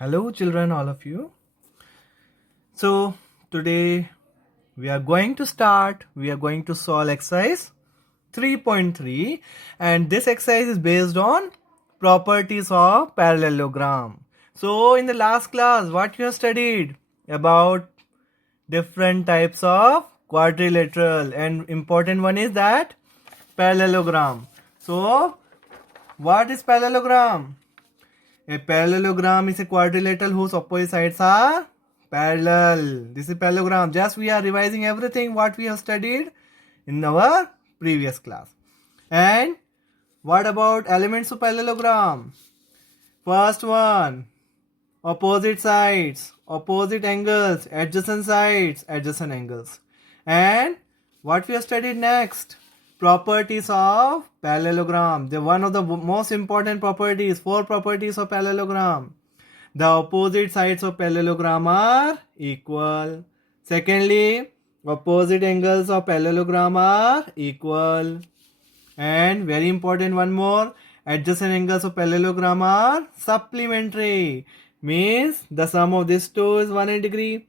Hello, children, all of you. So, today we are going to solve exercise 3.3, and this exercise is based on properties of parallelogram. So, in the last class, what you have studied about different types of quadrilateral, and important one is that parallelogram. So, what is parallelogram? A parallelogram is a quadrilateral whose opposite sides are parallel. This is parallelogram. Just we are revising everything what we have studied in our previous class. And what about elements of parallelogram? First one, opposite sides, opposite angles, adjacent angles. And what we have studied next? Properties of parallelogram. The one of the most important properties, 4 properties of parallelogram. The opposite sides of parallelogram are equal. Secondly, opposite angles of parallelogram are equal. And very important one more, adjacent angles of parallelogram are supplementary. Means the sum of these two is 180 degree.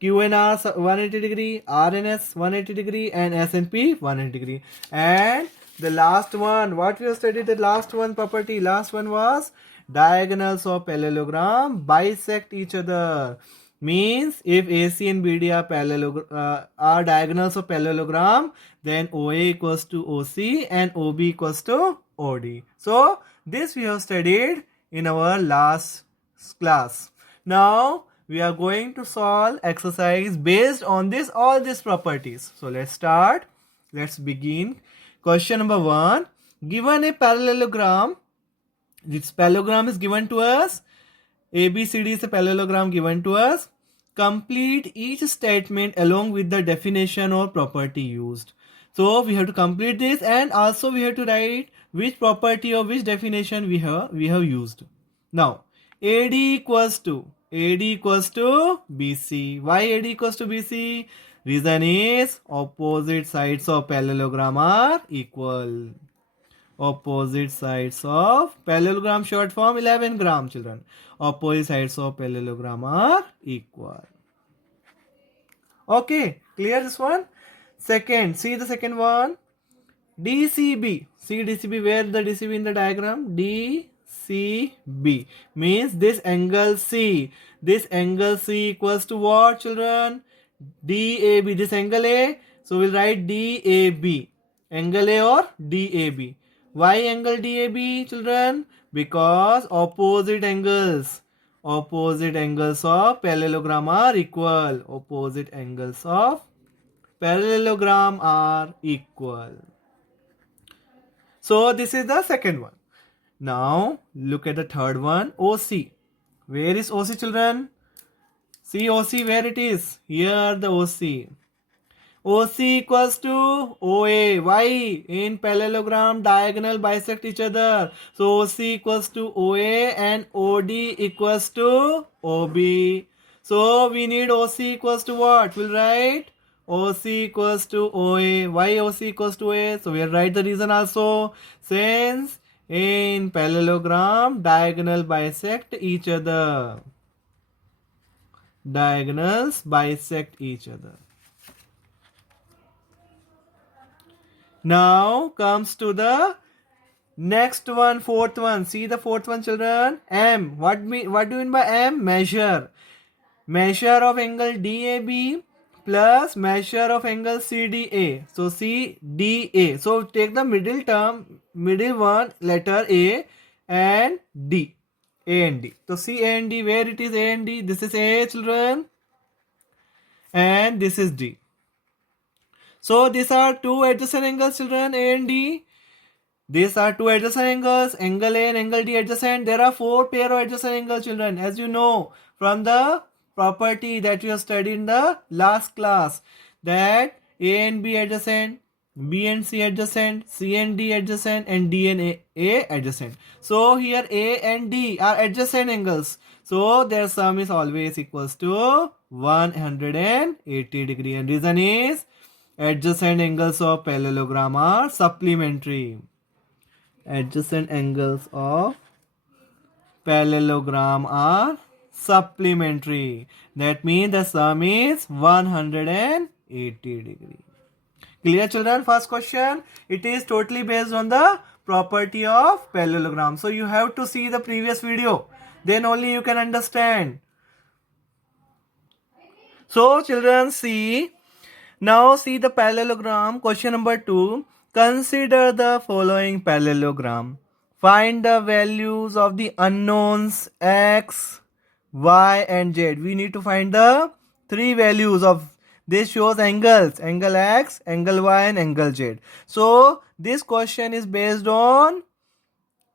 Q and R 180 degree, R and S 180 degree, and S and P 180 degree. And the last one, what we have studied, the last one property, last one was diagonals of parallelogram bisect each other. Means if AC and BD are diagonals of parallelogram, then OA equals to OC and OB equals to OD. So this we have studied in our last class. Now we are going to solve exercise based on all these properties. So let's start. Let's begin. Question number 1. Given a parallelogram, this parallelogram is given to us. ABCD is a parallelogram given to us. Complete each statement along with the definition or property used. So we have to complete this, and also we have to write which property or which definition we have used. Now AD equals to BC. Why AD equals to BC? Reason is opposite sides of parallelogram are equal. Opposite sides of parallelogram, short form 11 gram, children. Opposite sides of parallelogram are equal. Okay, clear this one? Second, see the second one. DCB. See DCB, where the DCB in the diagram? DCB means this angle C. This angle C equals to what, children? DAB. This angle A. So we'll write DAB. Angle A or DAB. Why angle DAB, children? Because opposite angles of parallelogram are equal. Opposite angles of parallelogram are equal. So this is the second one. Now look at the third one, OC. Where is OC, children? See OC, where it is? Here the OC. OC equals to OA. Why? In parallelogram, diagonal bisect each other. So OC equals to OA and OD equals to OB. So we need OC equals to what? We'll write OC equals to OA. Why OC equals to OA? So we'll write the reason also. Since in parallelogram, diagonal bisect each other. Diagonals bisect each other. Now comes to the next one, fourth one. See the fourth one, children. M. What do you mean by M? Measure. Measure of angle DAB plus measure of angle CDA. So CDA. So take the middle one, letter A and D. A and D. So C A and D. Where it is A and D? This is A, children. And this is D. So these are two adjacent angles, children, A and D. These are two adjacent angles, angle A and angle D adjacent. There are 4 pair of adjacent angles, children, as you know from the property that we have studied in the last class, that A and B adjacent, B and C adjacent, C and D adjacent, and D and A adjacent. So here A and D are adjacent angles. So their sum is always equals to 180 degree. And reason is adjacent angles of parallelogram are supplementary. Adjacent angles of parallelogram are supplementary. That means the sum is 180 degree. Clear, children? First question, it is totally based on the property of parallelogram. So you have to see the previous video, then only you can understand. So children, see, now see the parallelogram. Question number 2. Consider the following parallelogram. Find the values of the unknowns x, y and z. We need to find the three values of this. Shows angles, angle x, angle y and angle z. So this question is based on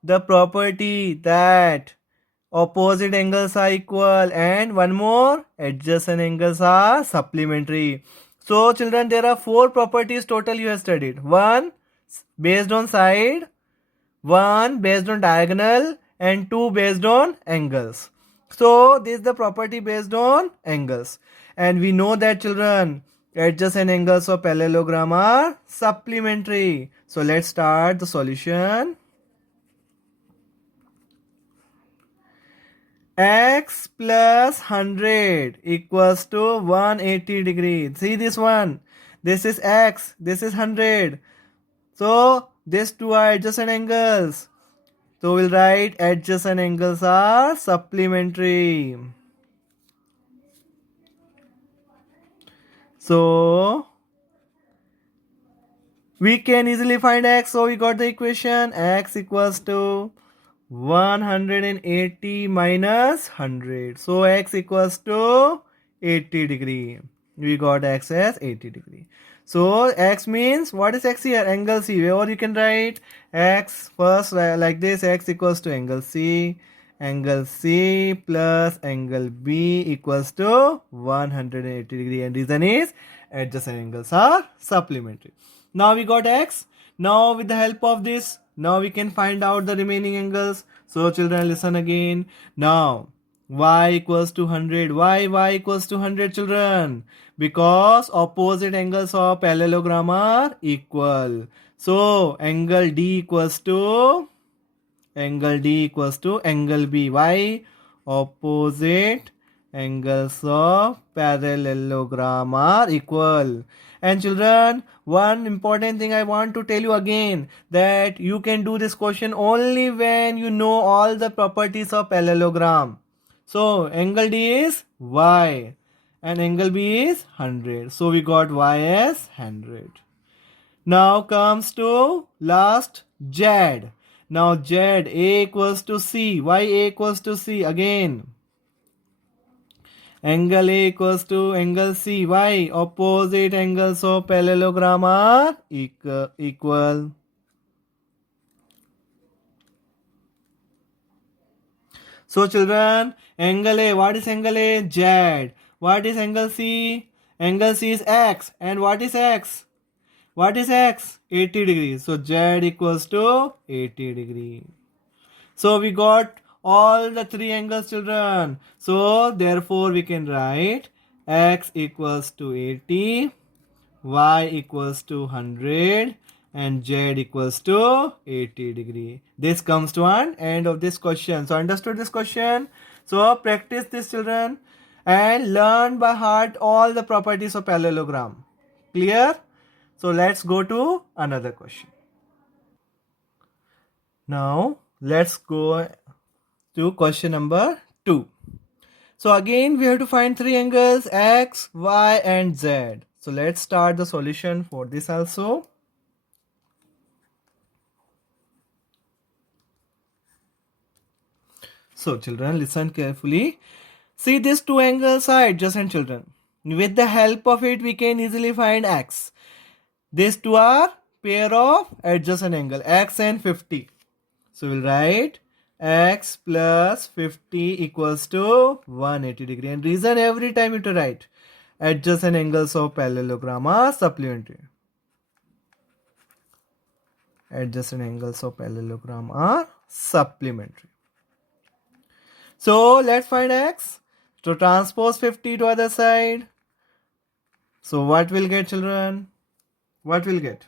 the property that opposite angles are equal and one more, adjacent angles are supplementary. So children, there are four properties total you have studied. One based on side, one based on diagonal and two based on angles. So this is the property based on angles, and we know that children, adjacent angles of parallelogram are supplementary. So let's start the solution. X plus 100 equals to 180 degrees. See this one. This is x. This is 100. So these two are adjacent angles. So we'll write adjacent angles are supplementary. So we can easily find x. So we got the equation x equals to 180 minus 100. So x equals to 80 degree. We got x as 80 degree. So x means, what is x here? Angle C. Or you can write x first like this. X equals to angle C. Angle C plus angle B equals to 180 degree. And reason is adjacent angles are supplementary. Now we got x. Now with the help of this, now we can find out the remaining angles. So children, listen again. Now y equals to 100. Why y equals to 100, children? Because opposite angles of parallelogram are equal. So angle D equals to angle B. Why? Opposite angles of parallelogram are equal. And children, one important thing I want to tell you again, that you can do this question only when you know all the properties of parallelogram. So angle D is y and angle B is 100. So we got y as 100. Now comes to last z. Now z, A equals to C. Why A equals to C? Again, angle A equals to angle C. Why? Opposite angles of parallelogram are equal. So children, angle A, what is angle A? Z. What is angle C? Angle C is x. And what is x? What is x? 80 degrees. So z equals to 80 degree. So we got all the three angles, children. So therefore we can write x equals to 80, y equals to 100 and z equals to 80 degree. This comes to an end of this question. So understood this question? So practice this, children, and learn by heart all the properties of parallelogram. Clear? So let's go to another question. Now let's go to question number 2. So again we have to find three angles x, y and z. So let's start the solution for this also. So children, listen carefully. See, these two angles are adjacent, children. With the help of it we can easily find x. These two are pair of adjacent angle, x and 50. So we'll write x plus 50 equals to 180 degree. And reason, every time you have to write adjacent angles of parallelogram are supplementary. Adjacent angles of parallelogram are supplementary. So let's find x. So transpose 50 to other side. So what will get, children? What will get?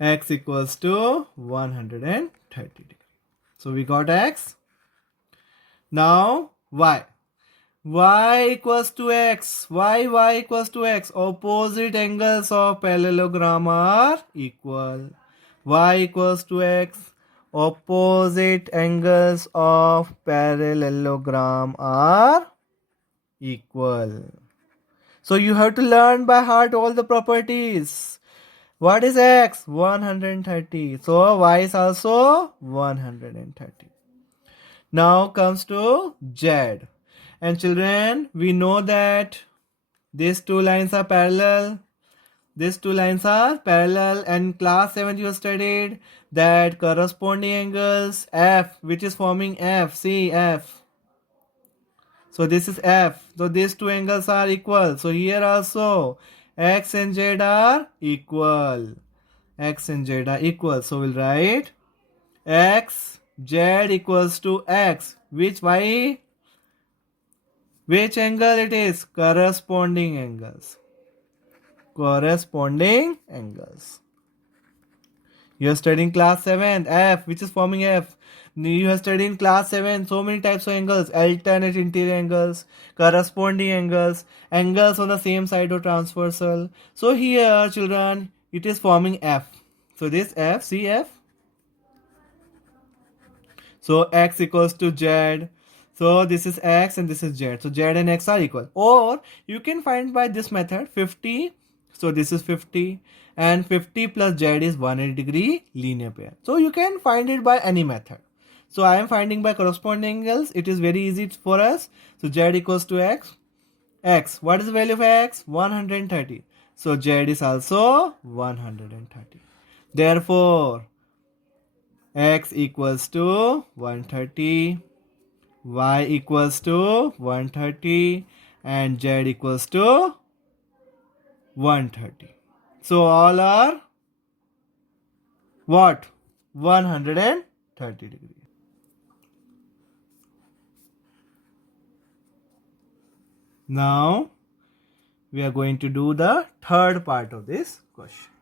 X equals to 130 degree. So we got x. Now y. Y equals to x. Y equals to x. Opposite angles of parallelogram are equal. Y equals to x. Opposite angles of parallelogram are equal. So you have to learn by heart all the properties. What is x? 130. So y is also 130. Now comes to z. And children, we know that these two lines are parallel. These two lines are parallel, and class 7 you studied that corresponding angles F, which is forming F. See F. So this is F. So these two angles are equal. So here also X and Z are equal. X and Z are equal. So we'll write X Z equals to X. Which Y? Which angle it is? Corresponding angles. Corresponding angles. You are studying class 7 F, which is forming F. You are studying class 7 so many types of angles: alternate interior angles, corresponding angles, angles on the same side or transversal. So here children, it is forming F. So this F, see F. So x equals to z. So this is x and this is z. So z and x are equal. Or you can find by this method 50. So this is 50 and 50 plus z is 180 degree linear pair. So you can find it by any method. So I am finding by corresponding angles. It is very easy for us. So z equals to x. X. What is the value of x? 130. So z is also 130. Therefore, x equals to 130, y equals to 130, and z equals to 130. So all are what? 130 degrees. Now we are going to do the third part of this question.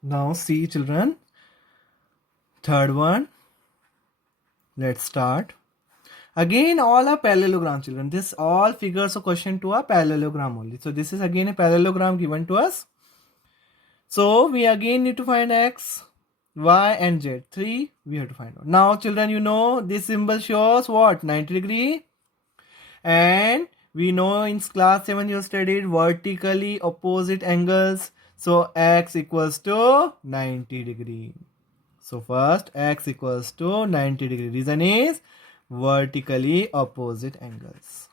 Now see children, third one. Let's start. Again, all are parallelogram children. This all figures of question 2 are parallelogram only. So this is again a parallelogram given to us. So we again need to find x, y and z. 3 we have to find out. Now children, you know this symbol shows what? 90 degree. And we know in class 7 you studied vertically opposite angles. So x equals to 90 degree. So first x equals to 90 degree. Reason is vertically opposite angles.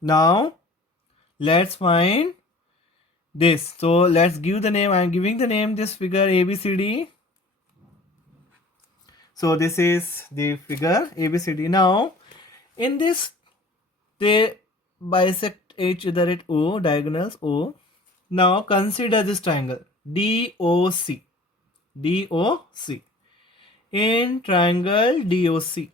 Now let's find this. So let's give the name. I am giving the name this figure ABCD. So this is the figure ABCD. Now in this they bisect each other at O, diagonals O. Now consider this triangle DOC. DOC. In triangle DOC,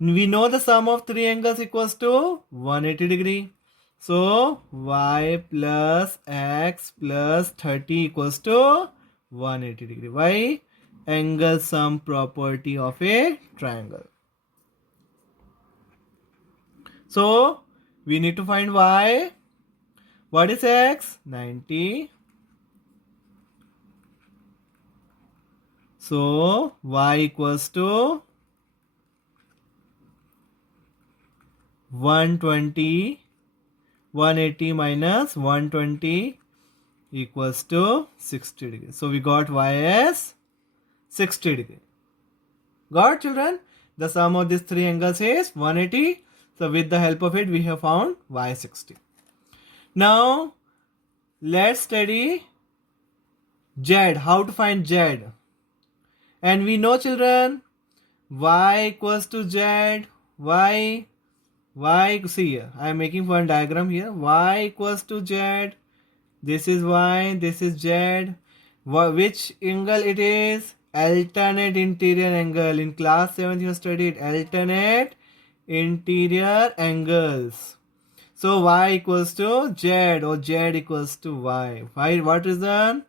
we know the sum of three angles equals to 180 degree. So y plus x plus 30 equals to 180 degree. Why? Angle sum property of a triangle. So we need to find y. What is x? 90. So y equals to 120. 180 minus 120 equals to 60 degree. So we got y as 60 degree. Got children? The sum of these three angles is 180. So with the help of it we have found y 60. Now let's study z. How to find z? And we know children, y equals to z. Y, see here, I am making one diagram here. Y equals to z. This is y, this is z. Which angle it is? Alternate interior angle. In class 7 you studied alternate interior angles. So y equals to z or z equals to y. Why? What reason?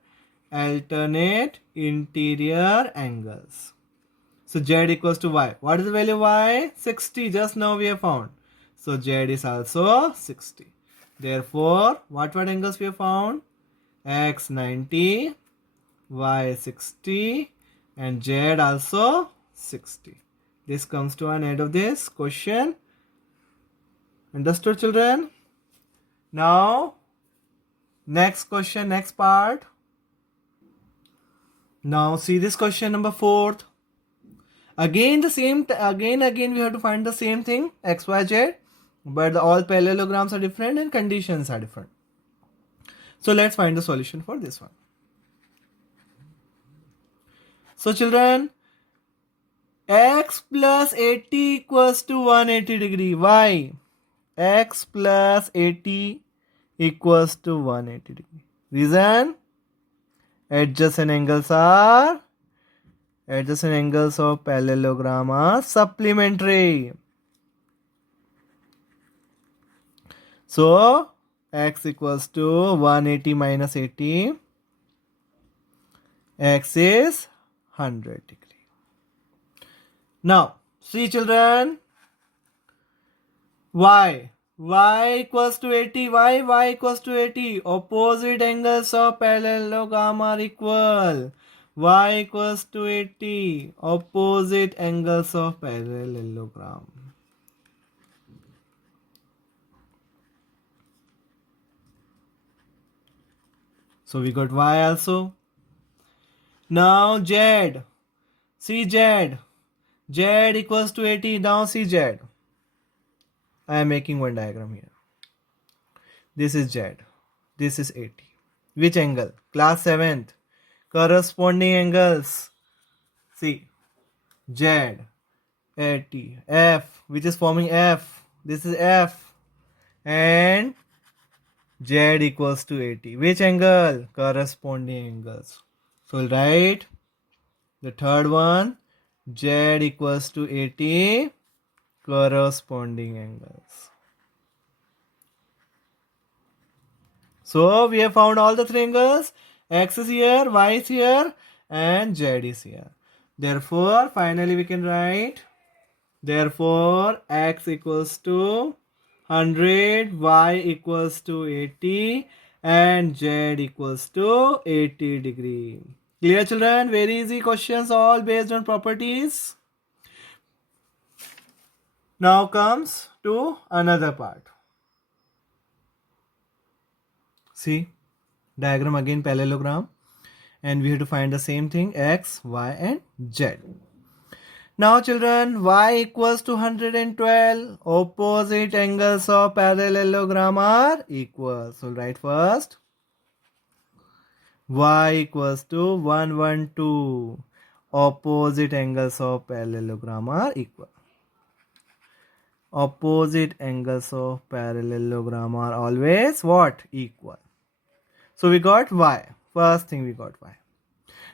alternate interior angles. So Z equals to Y. What is the value of Y? 60. Just now we have found. So Z is also 60. Therefore, what angles we have found? X 90, Y 60 and Z also 60. This comes to an end of this question. Understood, children? Now, next question, next part. Now see this question number 4. Again the same, again we have to find the same thing, x, y, z, but all parallelograms are different and conditions are different. So let's find the solution for this one. So children, x plus 80 equals to 180 degree. Why? X plus 80 equals to 180 degree. Reason? Adjacent angles of parallelogram are supplementary. So x equals to 180 minus 80. X is 100 degree. Now see children, y equals to 80. Why y equals to 80? Opposite angles of parallelogram are equal. Y equals to 80. Opposite angles of parallelogram. So we got y also. Now z. See z. Z equals to 80. Now see z. I am making one diagram here. This is z. This is 80. Which angle? Class 7th. Corresponding angles. See. Z. 80. F. Which is forming F. This is F. And Z equals to 80. Which angle? Corresponding angles. So we'll write the third one. Z equals to 80. Corresponding angles. So we have found all the three angles. X is here, Y is here, and Z is here. Therefore, finally we can write, therefore, X equals to 100, Y equals to 80, and Z equals to 80 degree. Clear children? Very easy questions, all based on properties. Now comes to another part. See, diagram again parallelogram, and we have to find the same thing, x, y and z. Now children, y equals to 112. Opposite angles of parallelogram are equal. So write first y equals to 112. Opposite angles of parallelogram are equal. Opposite angles of parallelogram are always what? Equal. So we got y. First thing we got y.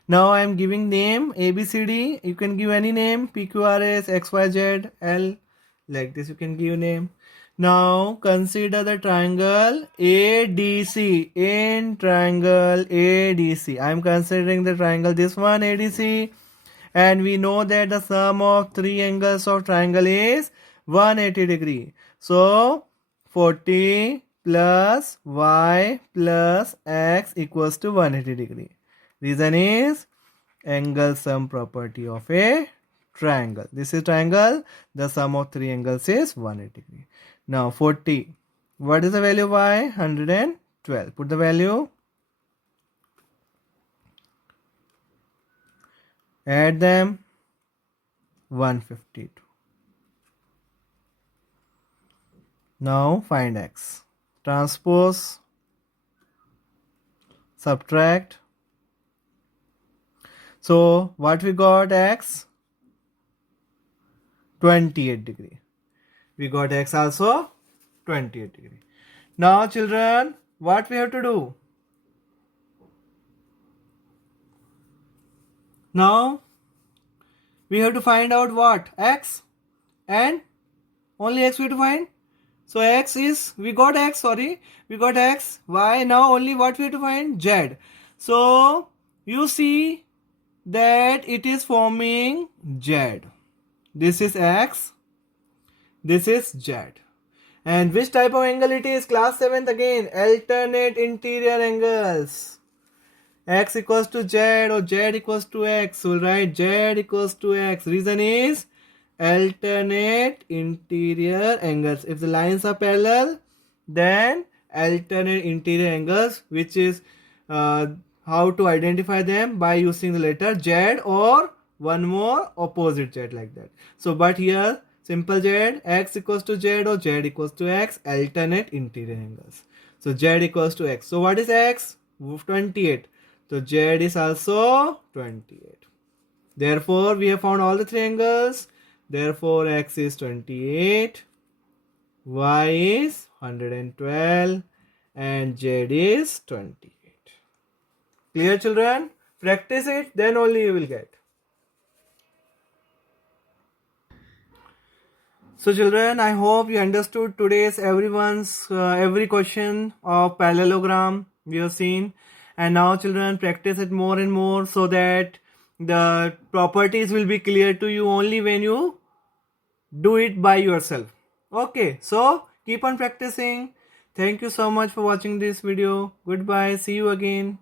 Now I am giving name A, B, C, D. You can give any name. P, Q, R, S, X, Y, Z, L. Like this you can give name. Now consider the triangle ADC. In triangle ADC, I am considering the triangle this one ADC. And we know that the sum of three angles of triangle is 180 degree. So 40 plus y plus x equals to 180 degree. Reason is angle sum property of a triangle. This is triangle. The sum of three angles is 180 degree. Now 40. What is the value of y? 112. Put the value. Add them. 152. Now find x. Transpose. Subtract. So what we got? X 28 degree. We got x also 28 degree. Now children, what we have to do? Now we have to find out what? X, and only x we have to find. So x is, we got x, y. Now only what we have to find? Z. So you see that it is forming Z. This is X, this is Z. And which type of angle it is? Class 7th again, alternate interior angles. X equals to Z or Z equals to X. So write Z equals to X. Reason is alternate interior angles. If the lines are parallel, then alternate interior angles, which is how to identify them by using the letter Z or one more opposite Z like that. So but here simple Z, X equals to Z or Z equals to X, alternate interior angles. So Z equals to X. So what is X? 28. So Z is also 28. Therefore we have found all the three angles. Therefore X is 28, Y is 112 and Z is 28. Clear, children? Practice it, then only you will get. So children, I hope you understood today's every question of parallelogram we have seen. And now children, practice it more and more so that the properties will be clear to you only when you do it by yourself. Okay, so keep on practicing. Thank you so much for watching this video. Goodbye. See you again.